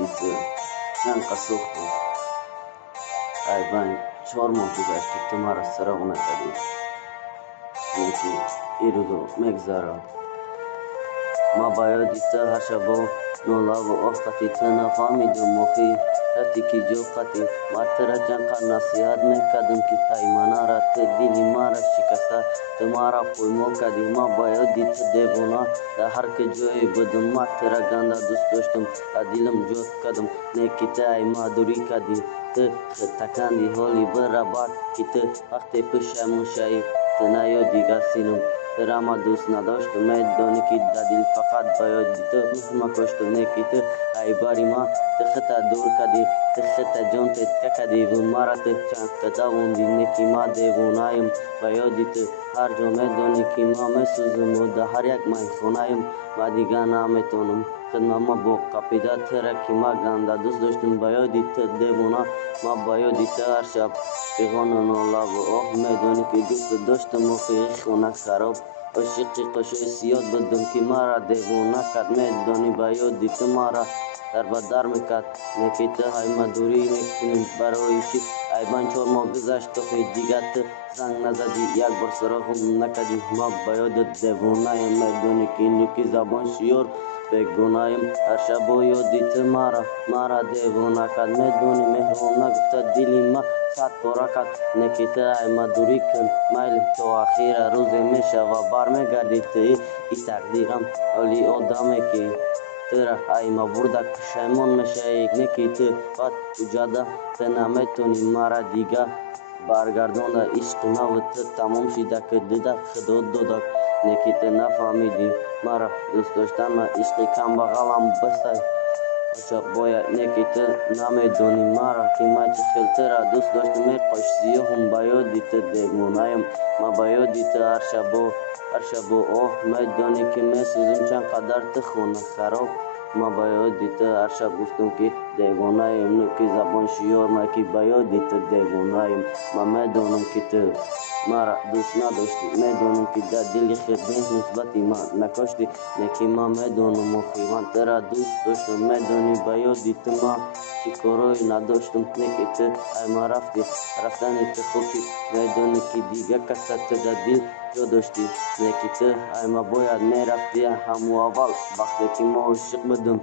یادی تو چند سوختم ای بین 4 ماه گذشت که تو مرا سراغ نکردی یکی این روزو میگذرم ما با یادی تو هر شبا ناله و آفتی تو نفهمیدم مخی رفتی که جو قطی ما ترا چند قد نصیحت میکردم که پیمانه را تو دلی مرا شکسته تو مرا پویمال کردی ما با یادی تو دیوانه در هر که جایی بودم ما ترا گنده دوست داشتم در دلم جات کردم نیکی تو ای مادوری کردی تو تکندی حالی برابر که تو وقتی پشمون شایی تو نیادی گسینم ترا ما دوست نداشتم میدانی که در دل فقط با یادی تو مهر کشتم نیکی تو ای باری ما تو خطا دور کردی تو خطا جان پیتکه کردی و مرا تو چند دووندی نیکی ما دیوانه‌ام با یادی تو هر جا میدانی که ما میسوزم و در هر یک میخانه‌ام ما دیگه نمیتونم خدمت ما با قپیده ترا که ما گنده دوست داشتم با یادی تو دیوانه ما با یادی تو هر شب فیغان ناله و آه میدانی که دوست داشتم و خیلی خونه خراب عاشق قشای سیاد بودم که مرا دیوانه کرد میدانی با یادی تو مرا در بدر میکرد نیکی تو های مدوری میکنیم برای چی ای بین 4 ماه گذشت تو خیلی دیگر تو زنگ نزدی یک بار سراغم نکردی ما با یادت دیوانه میدانی که نوکی زبان شیار بگونه‌ام هر شب با یادی تو مرا دیوانه کرد میدانی مهربان نگفته دلی ما صد پاره کرد نیکی تو ای مدوری کن میل تا آخر روز میشه و برمیگردی تو ای تقدیرم ولی آدمی که ترا ای ما برده پشیمان میشه نیکی تو قد وجوده تو نمیتونی مرا دیگه برگردانده عشق نو تو تمام شده که دیده خدا داده نیکی تو نفهمیدی مرا دوست داشتن عشق کم بغلم بسته عاشق باید نیکی تو نمیدانی مرا که من چه خیلی ترا دوست داشتم ای قاش سیاهم با یادی تو دیوانه‌ام ما با یادی تو هر شب آه میدانی که میسوزم چند قدر تو خونه خراب ما با یادی تو هر شب گفتم که دیوانه‌ام نوکی زبان شیار ما که با یادی تو دیوانه‌ام ما میدانم که تو مرا دوست نداشتی میدانم که در دل خود نسبتی من نکاشتی نیکی ما میدانم آخی من ترا دوست داشتم میدانی با یادی تو ما چی کارایی نداشتم نیکی تو ای ما رفتنی تو خوب میدانی که دیگه کس تو در دل جا داشتی نیکی تو ای ما باید میرفتی همو اول وقتی که ما عاشق بودم